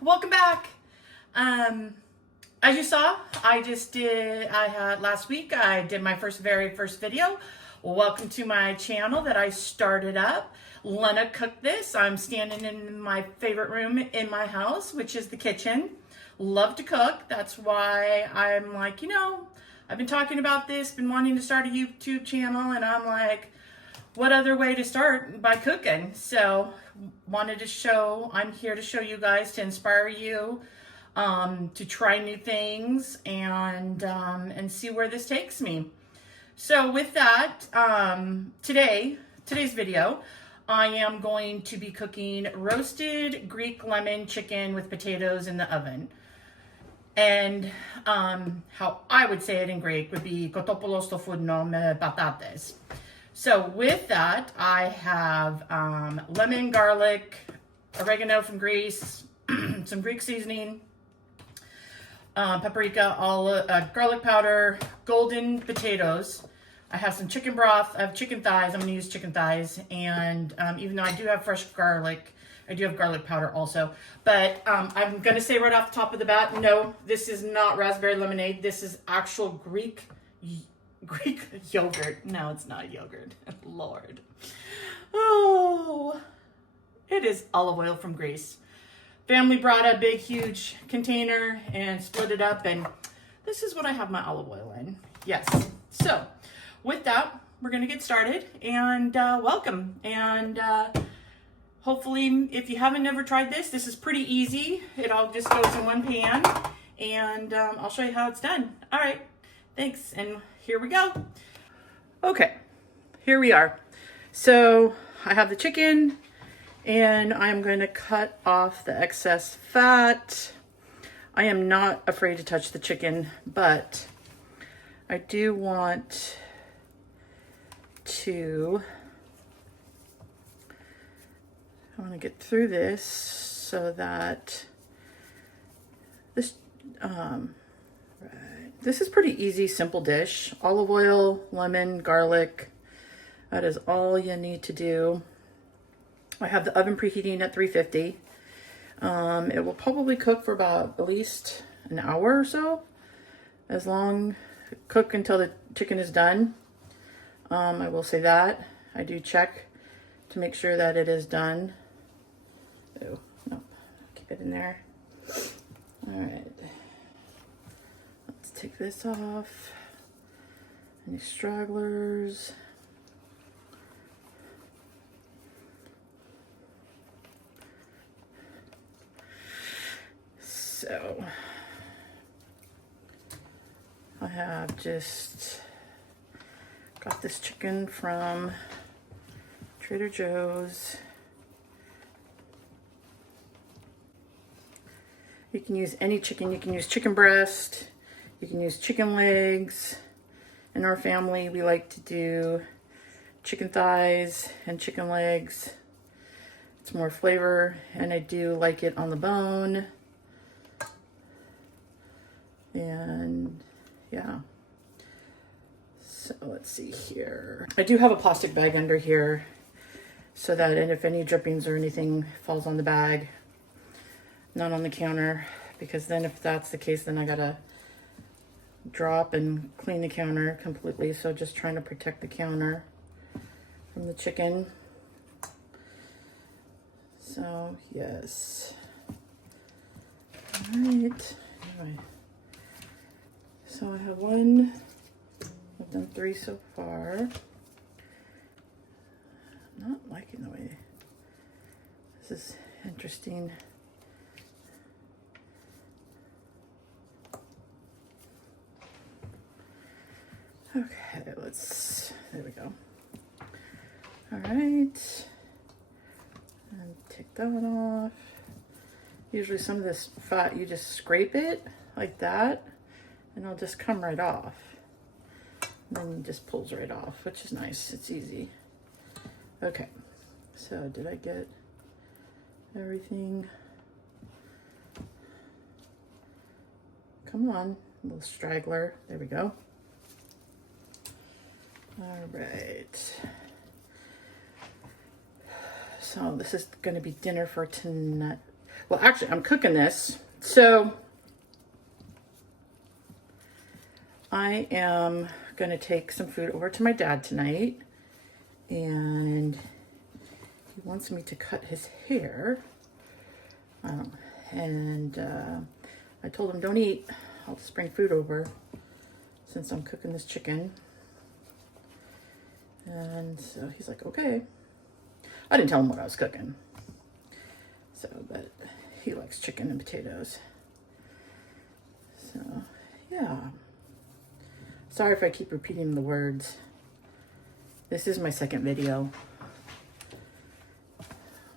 welcome back. As you saw, I had last week, I did my very first video. Welcome to my channel that I started up. Lena cooked this. I'm standing in my favorite room in my house, which is the kitchen. Love to cook. That's why I'm like, I've been talking about this, been wanting to start a YouTube channel, and I'm like, what other way to start by cooking? So I'm here to show you guys, to inspire you, to try new things and see where this takes me. So with that, today's video, I am going to be cooking roasted Greek lemon chicken with potatoes in the oven. And how I would say it in Greek would be kotopoulos to fourneau me patates. So with that, I have lemon, garlic, oregano from Greece, some Greek seasoning, paprika, garlic powder, golden potatoes. I have some chicken broth. I have chicken thighs. I'm going to use chicken thighs. And even though I do have fresh garlic, I do have garlic powder also. But I'm going to say right off the top of the bat, no, this is not raspberry lemonade. This is actual Greek yogurt. No, it's not yogurt. Lord. Oh, it is olive oil from Greece. Family brought a big, huge container and split it up. And this is what I have my olive oil in. Yes. So with that, we're going to get started and welcome. And hopefully, if you haven't never tried this, this is pretty easy. It all just goes in one pan. And I'll show you how it's done. All right. Thanks. And here we go. Okay, here we are. So I have the chicken and I'm going to cut off the excess fat. I am not afraid to touch the chicken, but I do want to get through this so that this, this is pretty easy, simple dish. Olive oil, lemon, garlic. That is all you need to do. I have the oven preheating at 350. It will probably cook for about at least an hour or so. Cook until the chicken is done. I will say that. I do check to make sure that it is done. Oh, nope. Keep it in there. All right. Take this off. Any stragglers. So I have just got this chicken from Trader Joe's. You can use any chicken. You can use chicken breast. You can use chicken legs. In our family, we like to do chicken thighs and chicken legs. It's more flavor, and I do like it on the bone. And yeah. So let's see here. I do have a plastic bag under here so that, and if any drippings or anything falls on the bag, not on the counter, because then if that's the case, then I gotta drop and clean the counter completely. So just trying to protect the counter from the chicken. So yes. All right. Anyway. So I have one. I've done 3 so far. I'm not liking the way this is interesting. Okay, there we go. All right, and take that one off. Usually some of this fat, you just scrape it like that, and it'll just come right off. And then it just pulls right off, which is nice, it's easy. Okay, so did I get everything? Come on, a little straggler, there we go. All right. So this is going to be dinner for tonight. Well, actually, I'm cooking this. So I am going to take some food over to my dad tonight. And he wants me to cut his hair. I told him, don't eat. I'll just bring food over since I'm cooking this chicken. And so he's like, okay. I didn't tell him what I was cooking. So, but he likes chicken and potatoes. So, yeah. Sorry if I keep repeating the words. This is my second video.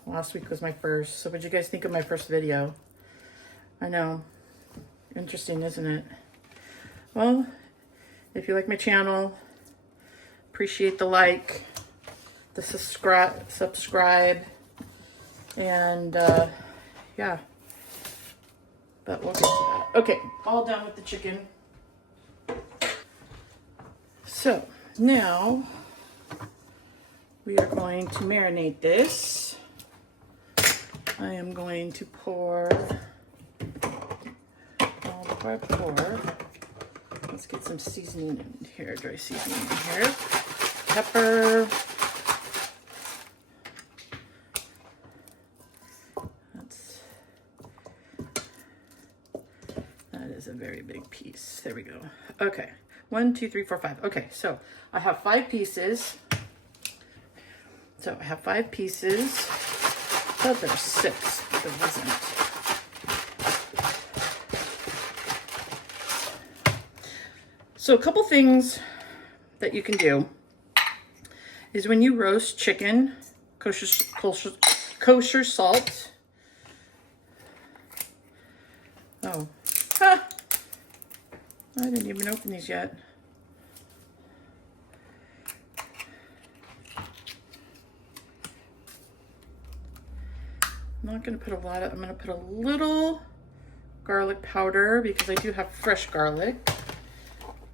Last week was my first. So what'd you guys think of my first video? I know. Interesting, isn't it? Well, if you like my channel, appreciate the like, the subscribe, and yeah. But we'll get to that. Okay, all done with the chicken. So now we are going to marinate this. I am going to pour, before I pour, let's get some seasoning in here, dry seasoning in here. Pepper. That is a very big piece. There we go. Okay, 1, 2, 3, 4, 5. Okay, so I have 5 pieces. So I have 5 pieces. I thought there were 6, but there wasn't. So a couple things that you can do is when you roast chicken, kosher salt. Oh, ha! I didn't even open these yet. I'm not going to put a lot of, I'm going to put a little garlic powder because I do have fresh garlic.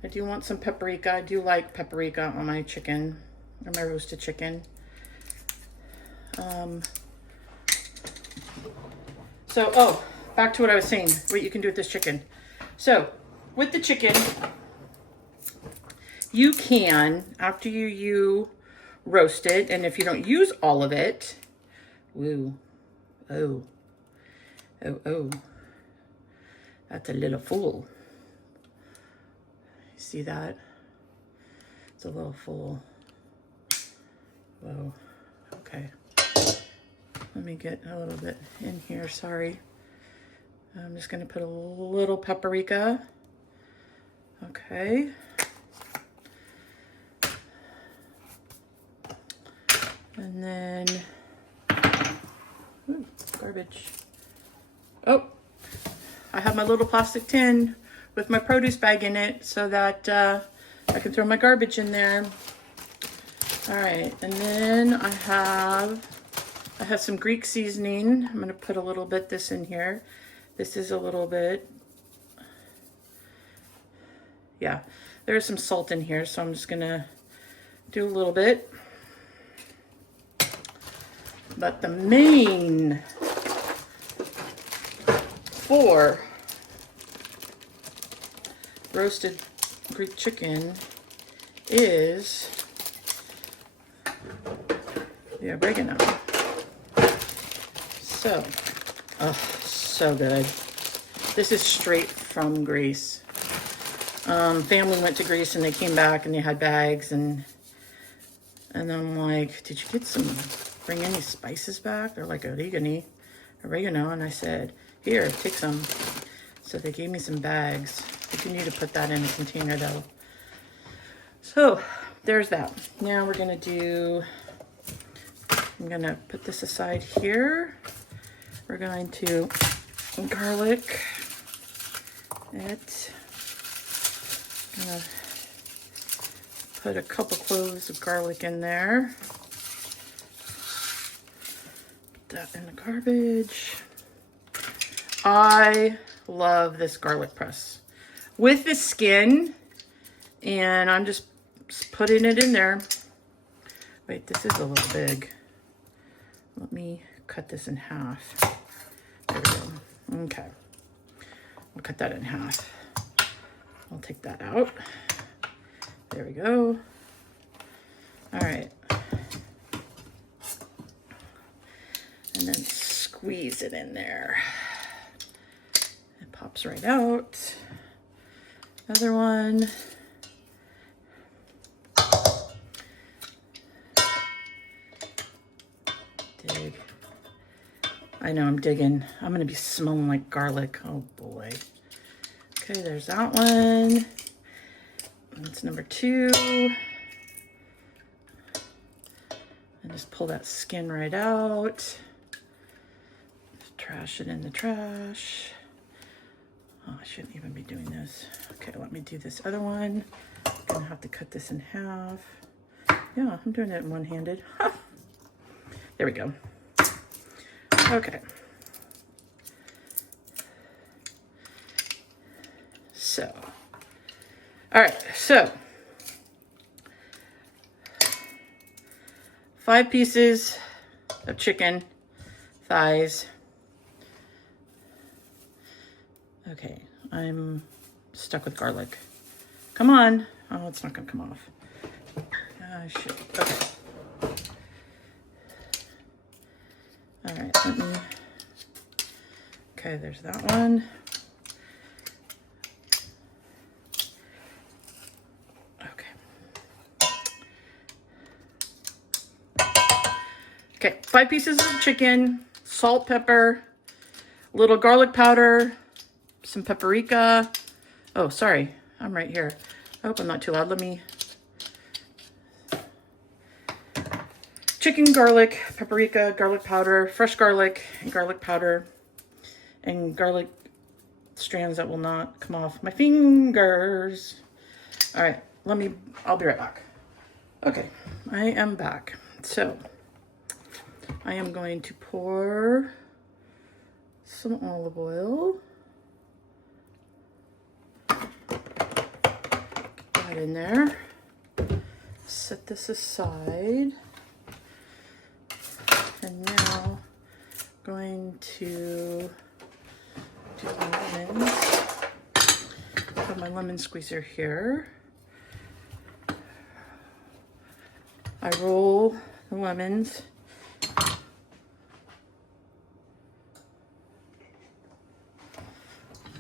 I do want some paprika. I do like paprika on my chicken, on my roasted chicken. Oh, back to what I was saying, what you can do with this chicken. So, with the chicken, you can, after you roast it, and if you don't use all of it, oh, that's a little full. You see that? It's a little full. Whoa, okay. Let me get a little bit in here, sorry. I'm just gonna put a little paprika. Okay. And then, ooh, garbage. Oh, I have my little plastic tin with my produce bag in it so that I can throw my garbage in there. All right, and then I have some Greek seasoning. I'm gonna put a little bit this in here. This is a little bit, yeah, there's some salt in here, so I'm just gonna do a little bit. But the main for roasted Greek chicken is the oregano. So, oh, so good. This is straight from Greece. Family went to Greece and they came back and they had bags and I'm like, did you bring any spices back? They're like, oregano. And I said, here, take some. So they gave me some bags. I think you need to put that in a container though. So there's that. Now we're gonna I'm gonna put this aside here. We're going to garlic it. I'm gonna put a couple cloves of garlic in there. Put that in the garbage. I love this garlic press with the skin, and I'm just putting it in there. Wait, this is a little big. Let me cut this in half. There we Okay, we'll cut that in half. I'll take that out. There we go. All right. And then squeeze it in there. It pops right out. Another one. Dig. I know I'm digging. I'm gonna be smelling like garlic. Oh boy. Okay, there's that one. That's number 2. And just pull that skin right out. Just trash it in the trash. Oh, I shouldn't even be doing this. Okay, let me do this other one. I'm gonna have to cut this in half. Yeah, I'm doing it one-handed. There we go. Okay. So, all right, so 5 pieces of chicken thighs. Okay, I'm stuck with garlic. Come on. Oh, it's not gonna come off. Shit. Okay. All right, let me. Okay, there's that one. Okay, 5 pieces of chicken, salt, pepper, little garlic powder, some paprika. Oh, sorry, I'm right here. I hope I'm not too loud. Let me. Chicken, garlic, paprika, garlic powder, fresh garlic, and garlic powder, and garlic strands that will not come off my fingers. All right, I'll be right back. Okay, I am back. So, I am going to pour some olive oil. Get that in there. Set this aside. And now I'm going to do my lemons. Put my lemon squeezer here. I roll the lemons.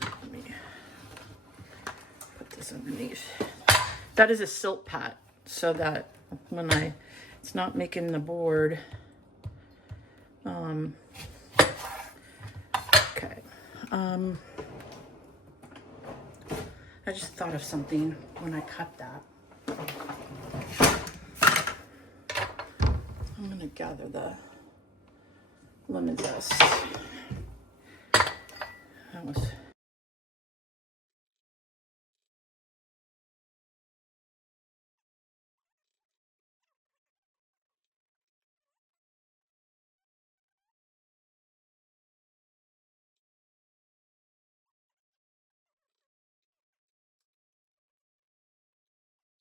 Let me put this underneath. That is a silk pat, so that when it's not making the board. Okay. I just thought of something when I cut that. I'm gonna gather the lemon zest. That was.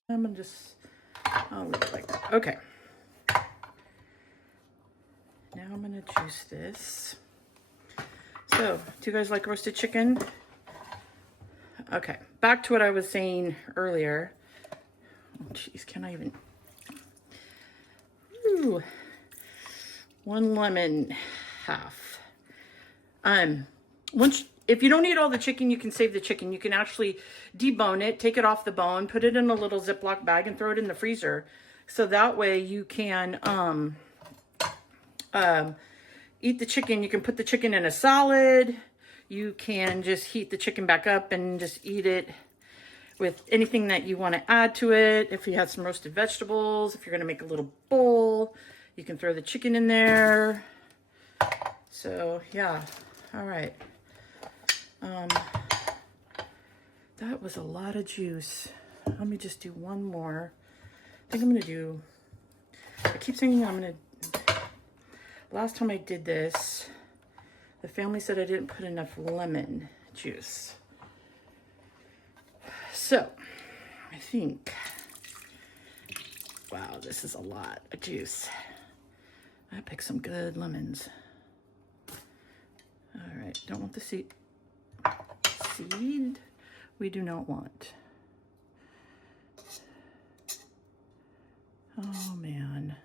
I'm gonna I'll leave it like that. Okay. Now I'm gonna juice this. So, do you guys like roasted chicken? Okay, back to what I was saying earlier. Oh, jeez, can I even? Ooh, 1 lemon, half. If you don't eat all the chicken, you can save the chicken. You can actually debone it, take it off the bone, put it in a little Ziploc bag and throw it in the freezer. So that way you can eat the chicken. You can put the chicken in a salad. You can just heat the chicken back up and just eat it with anything that you want to add to it. If you have some roasted vegetables, if you're going to make a little bowl, you can throw the chicken in there. So yeah, all right. That was a lot of juice. Let me just do one more. I think I'm gonna do, I keep saying I'm gonna, last time I did this, the family said I didn't put enough lemon juice. So, I think, wow, this is a lot of juice. I picked some good lemons. All right. right, don't want the seed. Seed, we do not want. Oh man.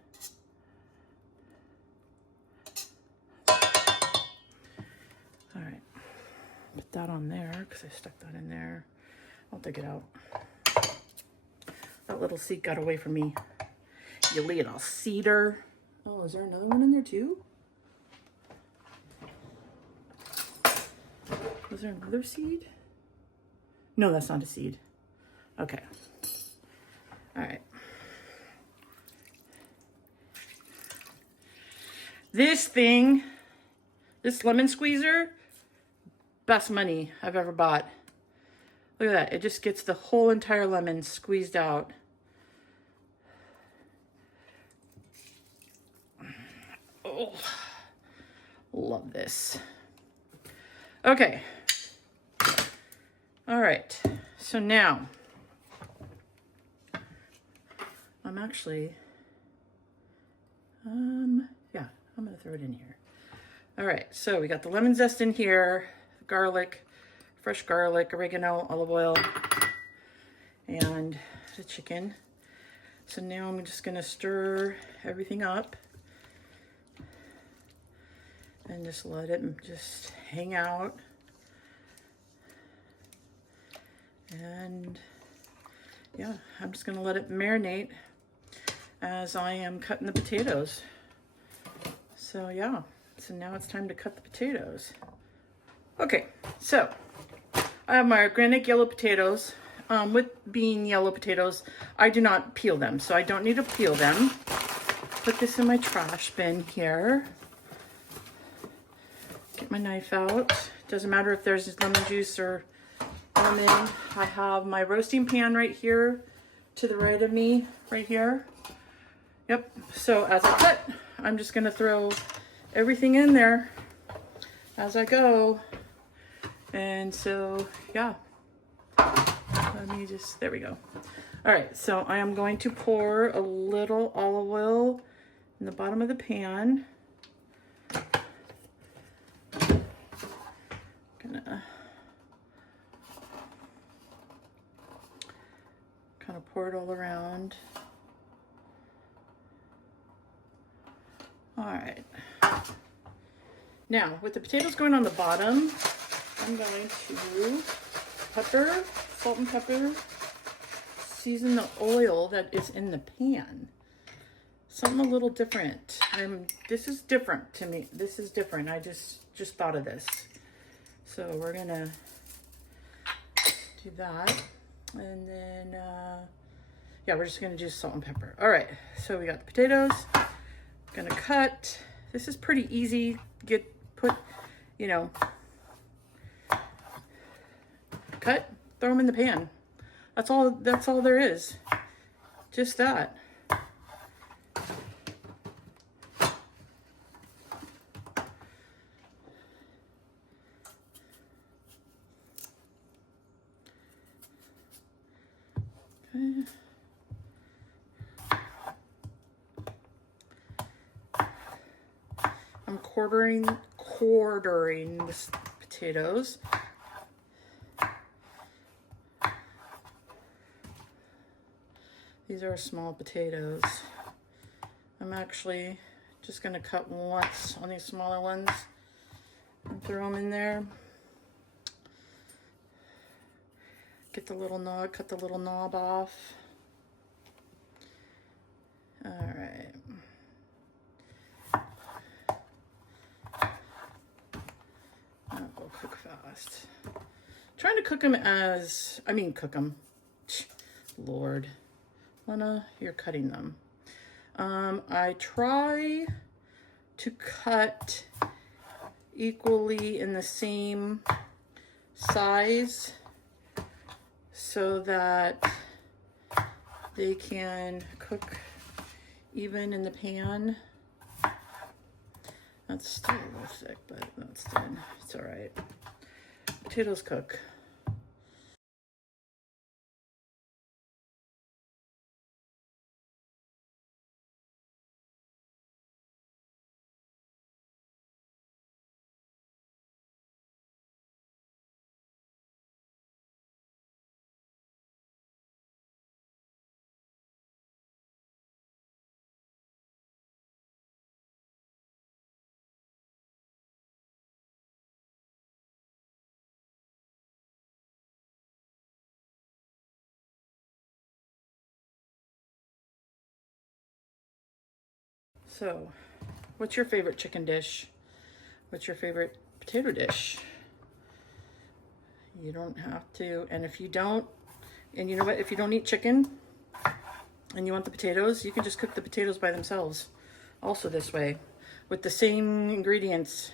All right, put that on there because I stuck that in there. I'll take it out. That little seed got away from me. You little cedar. Oh, is there another one in there too? Was there another seed? No, that's not a seed. Okay. All right. This thing, this lemon squeezer, best money I've ever bought. Look at that. It just gets the whole entire lemon squeezed out. Oh, love this. Okay. All right. So now I'm actually, yeah, I'm going to throw it in here. All right. So we got the lemon zest in here, garlic, fresh garlic, oregano, olive oil, and the chicken. So now I'm just going to stir everything up and just let it just hang out. And yeah, I'm just going to let it marinate as I am cutting the potatoes. So yeah, so now it's time to cut the potatoes. Okay, so I have my organic yellow potatoes. With being yellow potatoes, I do not peel them, so I don't need to peel them. Put this in my trash bin here. Get my knife out. Doesn't matter if there's lemon juice or lemon. I have my roasting pan right here to the right of me, right here. Yep, so as I cut, I'm just gonna throw everything in there as I go. And so, yeah. Let me just, there we go. All right, so I am going to pour a little olive oil in the bottom of the pan. Gonna kind of pour it all around. All right. Now, with the potatoes going on the bottom, I'm going to pepper, salt and pepper, season the oil that is in the pan. Something a little different. This is different to me. This is different. I just thought of this. So we're gonna do that. And then, yeah, we're just gonna do salt and pepper. All right, so we got the potatoes. Gonna cut. This is pretty easy. Put, you know, cut, throw them in the pan. That's all there is. Just that. Okay. I'm quartering the potatoes. These are small potatoes. I'm actually just gonna cut once on these smaller ones and throw them in there. Get the little knob, cut the little knob off. All right. I'll go cook fast. Trying to cook them cook them. Lord. Lena, you're cutting them. I try to cut equally in the same size so that they can cook even in the pan. That's still a little thick, but that's done. It's all right. Potatoes cook. So, what's your favorite chicken dish? What's your favorite potato dish? You don't have to, and if you don't, and you know what, if you don't eat chicken and you want the potatoes, you can just cook the potatoes by themselves also this way with the same ingredients,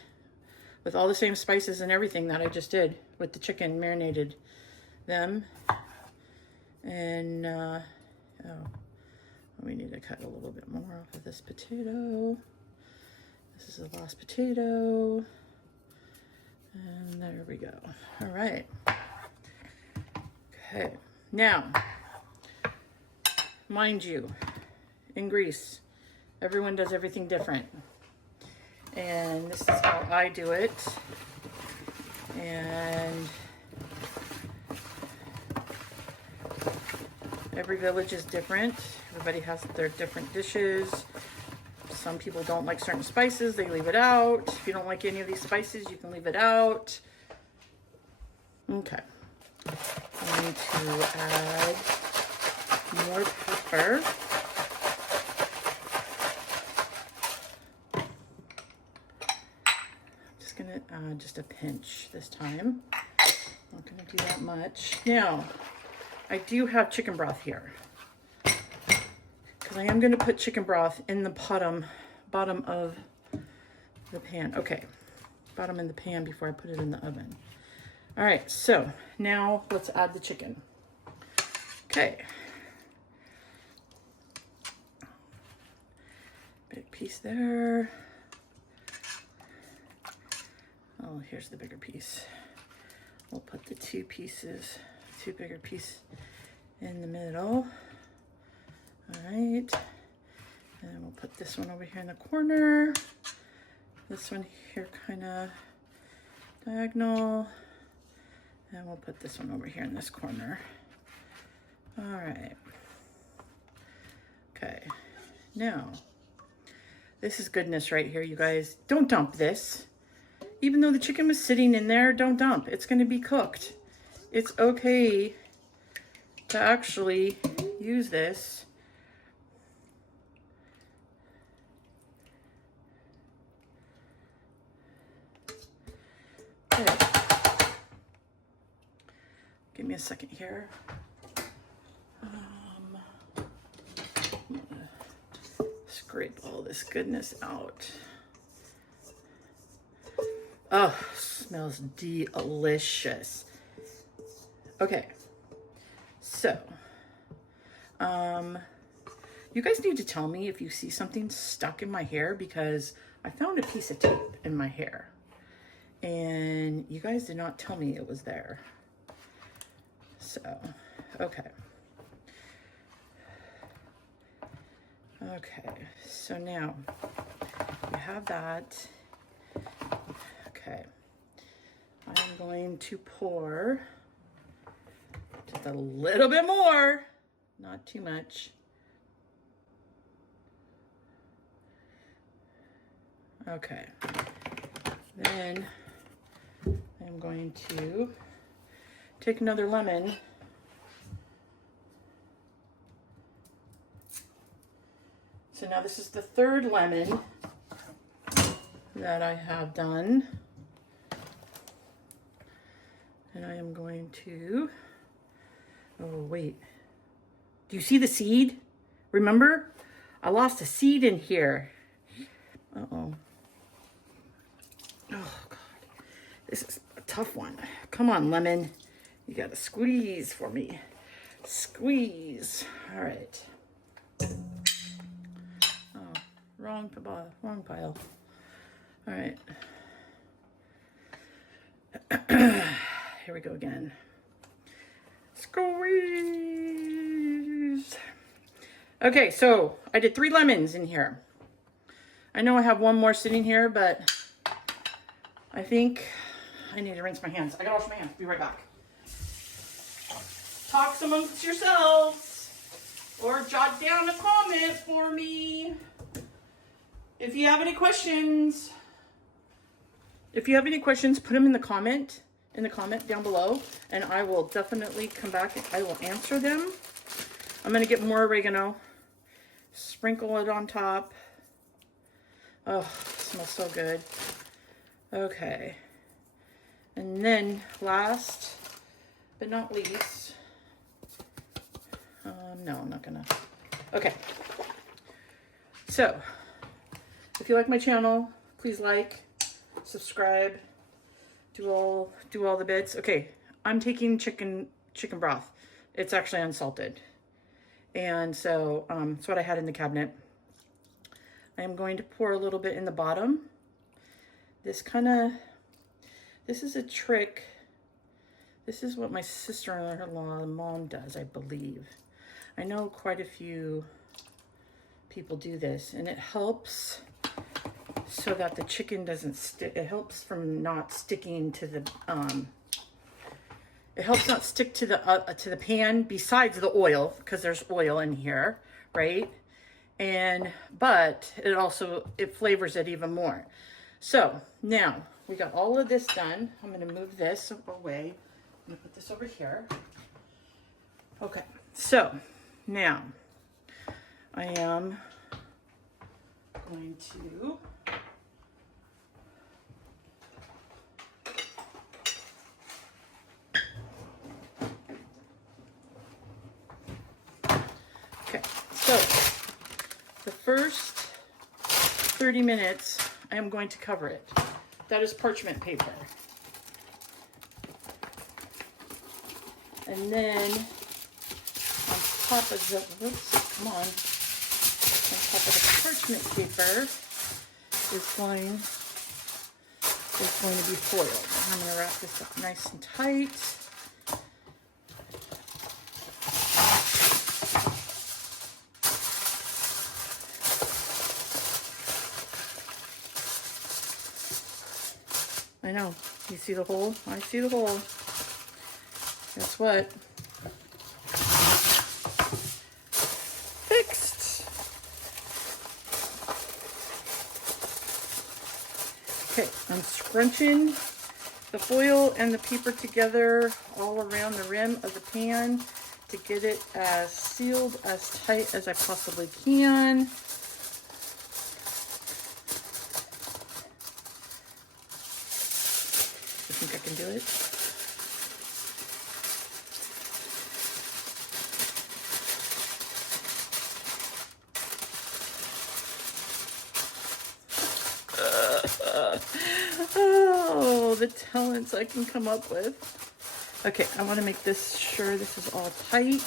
with all the same spices and everything that I just did with the chicken, marinated them. And oh, we need to cut a little bit more off of this potato. This is the last potato. And there we go. All right. Okay. Now, mind you, in Greece, everyone does everything different. And this is how I do it. And every village is different. Everybody has their different dishes. Some people don't like certain spices, they leave it out. If you don't like any of these spices, you can leave it out. Okay. I'm going to add more pepper. Just gonna add just a pinch this time. Not gonna do that much. Now, I do have chicken broth here, because I am going to put chicken broth in the bottom of the pan. Okay, bottom in the pan before I put it in the oven. All right, so now let's add the chicken. Okay. Big piece there. Oh, here's the bigger piece. We'll put the two bigger pieces in the middle. All right, and we'll put this one over here in the corner. This one here kind of diagonal. And we'll put this one over here in this corner. All right. Okay, now, this is goodness right here, you guys. Don't dump this. Even though the chicken was sitting in there, don't dump. It's gonna be cooked. It's okay to actually use this. Okay. Give me a second here. I'm gonna scrape all this goodness out. Oh, smells delicious. Okay, so, you guys need to tell me if you see something stuck in my hair, because I found a piece of tape in my hair and you guys did not tell me it was there. So, okay. Okay, so now you have that. Okay, I'm going to pour just a little bit more, not too much. Okay, then I'm going to take another lemon. So now this is the third lemon that I have done. And I am going to, oh wait, do you see the seed? Remember? I lost a seed in here. Uh-oh. Oh God, this is a tough one. Come on, lemon. You gotta squeeze for me. Squeeze. All right. Oh, wrong pile. All right. Here we go again. Squeeze. Okay, so I did 3 lemons in here. I know I have one more sitting here, but I think I need to rinse my hands. I gotta wash my hands. Be right back. Talk amongst yourselves or jot down a comment for me. If you have any questions, put them in the comment down below, and I will definitely come back and I will answer them. I'm gonna get more oregano, sprinkle it on top. Oh, it smells so good. Okay. And then last but not least, no, I'm not gonna. Okay. So, if you like my channel, please like, subscribe, do all the bits. Okay, I'm taking chicken broth. It's actually unsalted. And so, that's what I had in the cabinet. I am going to pour a little bit in the bottom. This is a trick. This is what my sister-in-law, mom, does, I believe. I know quite a few people do this, and it helps so that the chicken doesn't stick. It helps from not sticking to the, it helps not stick to the pan besides the oil, because there's oil in here, right? But it flavors it even more. So now we got all of this done. I'm going to move this away. I'm going to put this over here. Okay, so now I am going to so the first 30 minutes I am going to cover it. That is parchment paper. And then on top of the, on top of the parchment paper is going to be foiled. I'm going to wrap this up nice and tight. I know. You see the hole? I see the hole. Guess what? Fixed. Okay, I'm scrunching the foil and the paper together all around the rim of the pan to get it as sealed, as tight as I possibly can. I think I can do it. Oh, the talents I can come up with. Okay, I want to make sure this is all tight.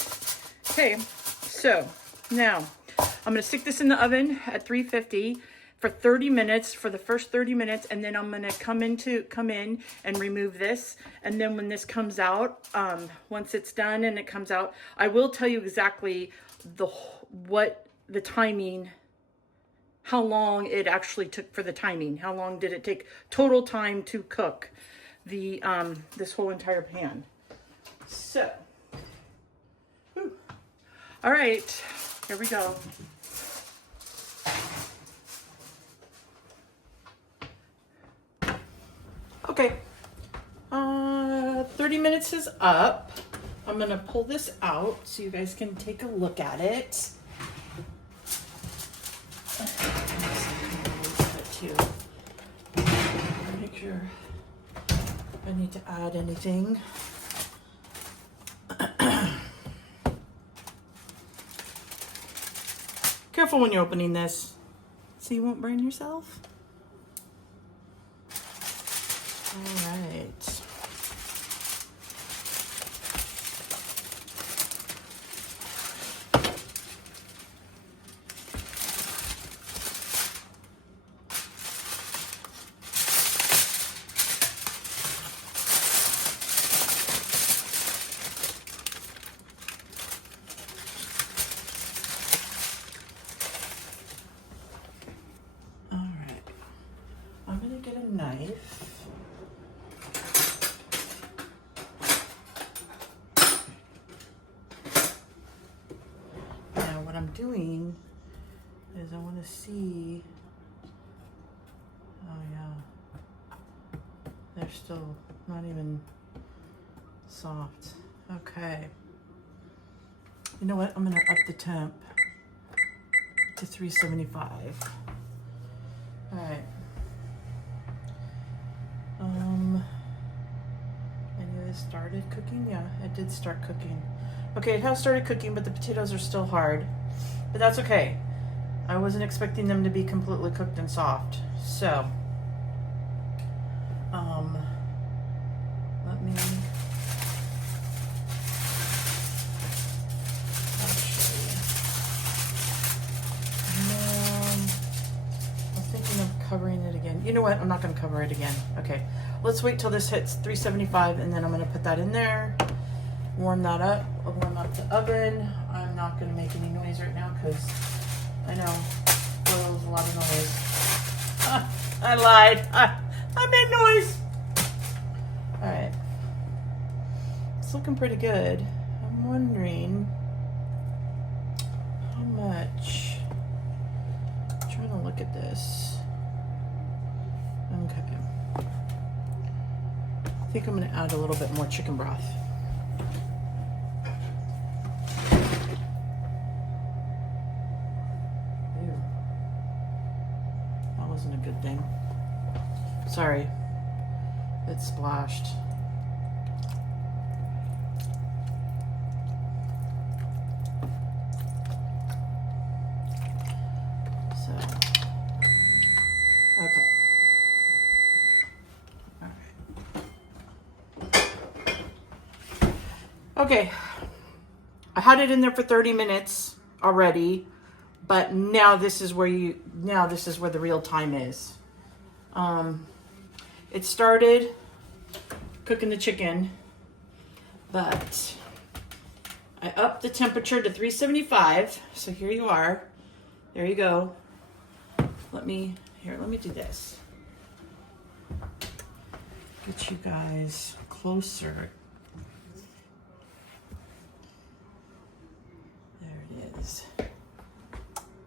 Okay, so now I'm going to stick this in the oven at 350 for 30 minutes, for the first 30 minutes, and then I'm going to come in and remove this. And then when this comes out, once it's done and it comes out, I will tell you exactly what the timing, how long it actually took for the timing. How long did it take total time to cook the this whole entire pan? So, whew. All right, here we go. Okay, 30 minutes is up. I'm gonna pull this out so you guys can take a look at it. Make sure I need to add anything. Careful when you're opening this so you won't burn yourself. All right. Knife. Now what I'm doing is I want to see, oh yeah, they're still not even soft. Okay. You know what? I'm going to up the temp to 375. Alright. And it started cooking? Yeah, it did start cooking. Okay, it has started cooking, but the potatoes are still hard. But that's okay. I wasn't expecting them to be completely cooked and soft. So, let me... covering it again. You know what? I'm not going to cover it again. Okay. Let's wait till this hits 375 and then I'm going to put that in there. Warm that up. I'll warm up the oven. I'm not going to make any noise right now because I know oil is a lot of noise. I lied. I made noise. Alright. It's looking pretty good. I'm wondering how much. I'm trying to look at this. Okay. I think I'm going to add a little bit more chicken broth. Ew. That wasn't a good thing. Sorry. It splashed. So, okay. Okay, I had it in there for 30 minutes already, but now this is where the real time is. It started cooking the chicken, but I upped the temperature to 375. So here you are. There you go. Let me do this. Get you guys closer.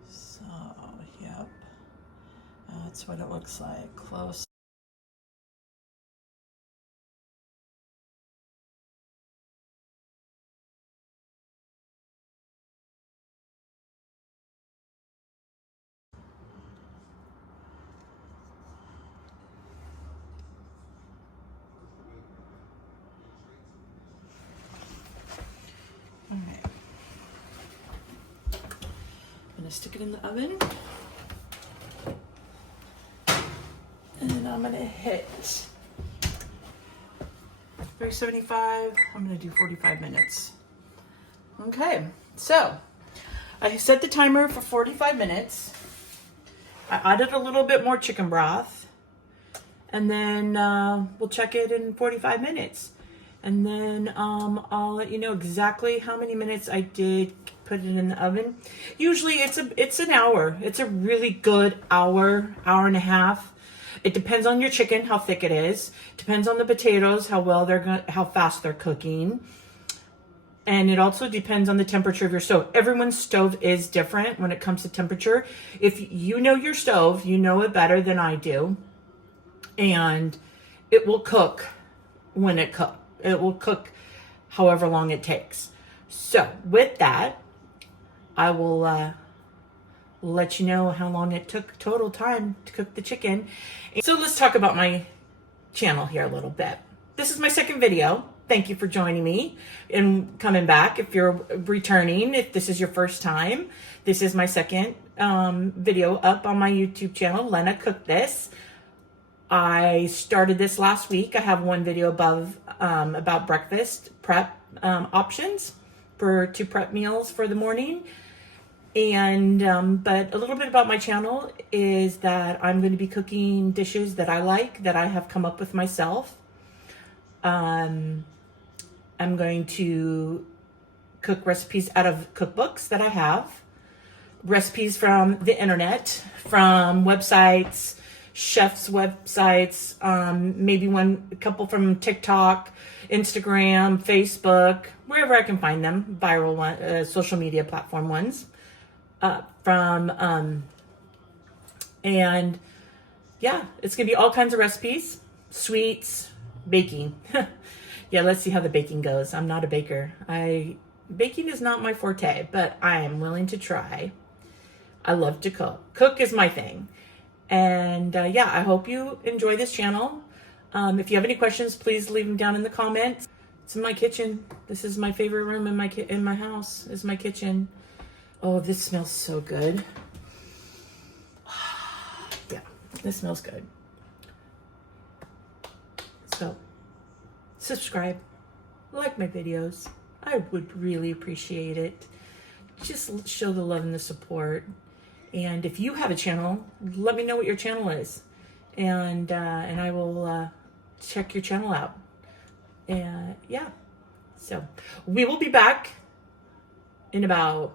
So, yep, that's what it looks like, close. All right. I'm gonna stick it in the oven, and then I'm gonna hit 375. I'm gonna do 45 minutes. Okay, so I set the timer for 45 minutes. I added a little bit more chicken broth, and then we'll check it in 45 minutes. And then I'll let you know exactly how many minutes I did put it in the oven. Usually it's an hour. It's a really good hour and a half. It depends on your chicken, how thick it is. Depends on the potatoes, how fast they're cooking. And it also depends on the temperature of your stove. Everyone's stove is different when it comes to temperature. If you know your stove, you know it better than I do. And it will cook when it cooks. It will cook however long it takes. So with that, I will let you know how long it took total time to cook the chicken. So let's talk about my channel here a little bit. This is my second video. Thank you for joining me and coming back. If you're returning, if this is your first time, this is my second video up on my YouTube channel, Lena Cook This. I started this last week. I have one video above about breakfast prep options to prep meals for the morning. And but a little bit about my channel is that I'm going to be cooking dishes that I like, that I have come up with myself. I'm going to cook recipes out of cookbooks that I have, recipes from the internet, from websites, chefs' websites, maybe a couple from TikTok, Instagram, Facebook, wherever I can find them, viral social media platform ones. And yeah, it's gonna be all kinds of recipes, sweets, baking. Yeah, let's see how the baking goes. I'm not a baker. Baking is not my forte, but I am willing to try. I love to cook. Cook is my thing. And yeah, I hope you enjoy this channel. If you have any questions, please leave them down in the comments. It's in my kitchen. This is my favorite room in my house, is my kitchen. Oh, this smells so good. Yeah, this smells good. So, subscribe, like my videos. I would really appreciate it. Just show the love and the support. And if you have a channel, let me know what your channel is. And I will check your channel out. And yeah. So, we will be back in about...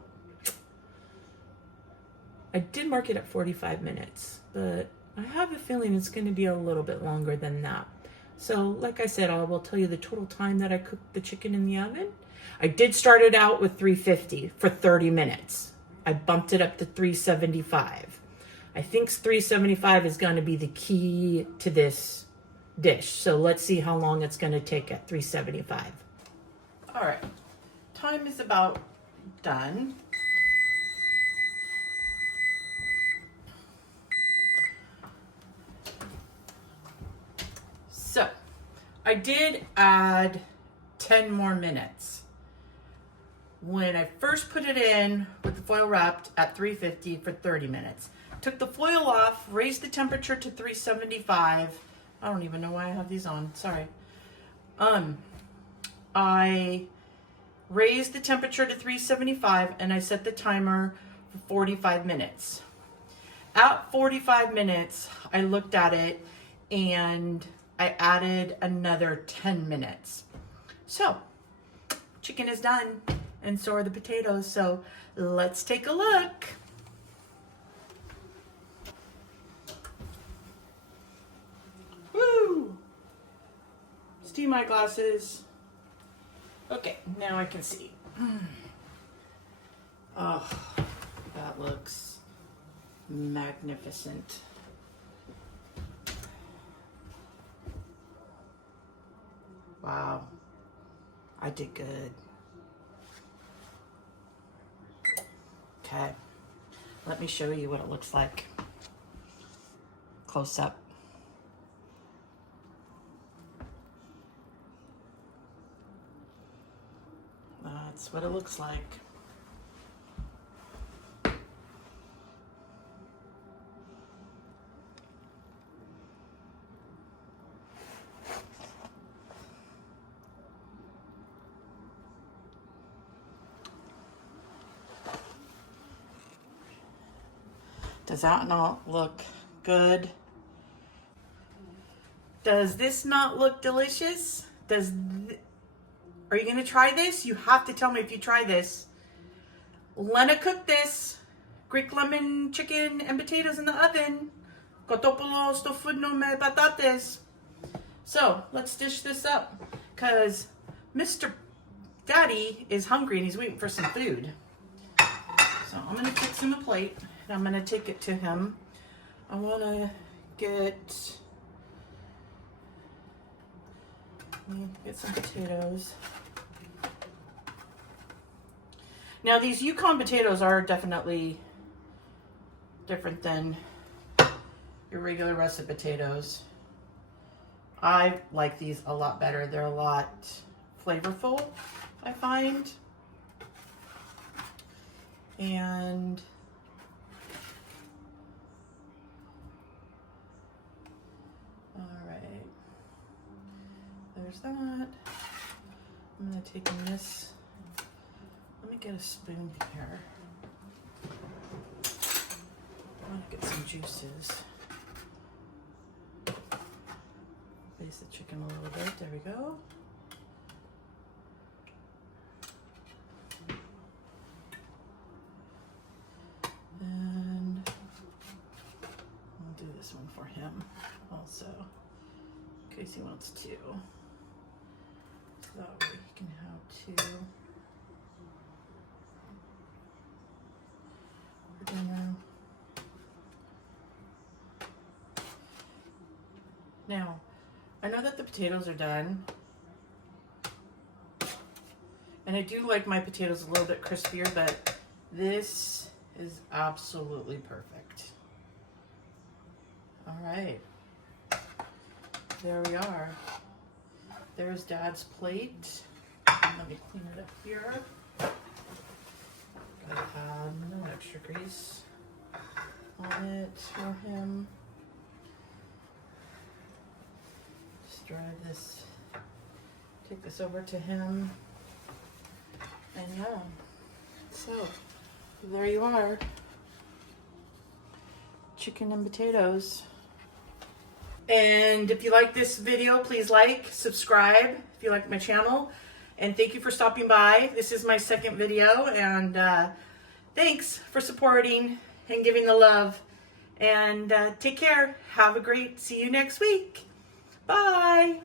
I did mark it at 45 minutes, but I have a feeling it's going to be a little bit longer than that. So, like I said, I will tell you the total time that I cooked the chicken in the oven. I did start it out with 350 for 30 minutes. I bumped it up to 375. I think 375 is going to be the key to this dish. So let's see how long it's going to take at 375. All right, time is about done. So, I did add 10 more minutes. When I first put it in with the foil wrapped at 350 for 30 minutes. Took the foil off, raised the temperature to 375. I don't even know why I have these on, sorry. I raised the temperature to 375 and I set the timer for 45 minutes. At 45 minutes, I looked at it and I added another 10 minutes. So, chicken is done, and so are the potatoes. So, let's take a look. Woo! Steam eyeglasses. Okay, now I can see. Oh, that looks magnificent. Wow, I did good. Okay, let me show you what it looks like close up. That's what it looks like. Does that not look good? Does this not look delicious? Are you gonna try this? You have to tell me if you try this. Lena cooked this Greek lemon chicken and potatoes in the oven. Kotopoulos stofino me patates. So let's dish this up, cause Mr. Daddy is hungry and he's waiting for some food. So I'm gonna fix him a plate. I'm gonna take it to him. I wanna get some potatoes. Now these Yukon potatoes are definitely different than your regular russet potatoes. I like these a lot better. They're a lot flavorful, I find. And there's that. I'm gonna take this. Let me get a spoon here. I want to get some juices. Baste the chicken a little bit. There we go. And I'll do this one for him also, in case he wants to. That way he can have two for dinner. Now, I know that the potatoes are done, and I do like my potatoes a little bit crispier, but this is absolutely perfect. All right. There we are. There's Dad's plate. Let me clean it up here. Gotta have no extra grease on it for him. Just drive this, take this over to him. And yeah, so there you are. Chicken and potatoes. And if you like this video, please like, subscribe if you like my channel. And thank you for stopping by. This is my second video, and thanks for supporting and giving the love. And take care. Have a great, see you next week. Bye.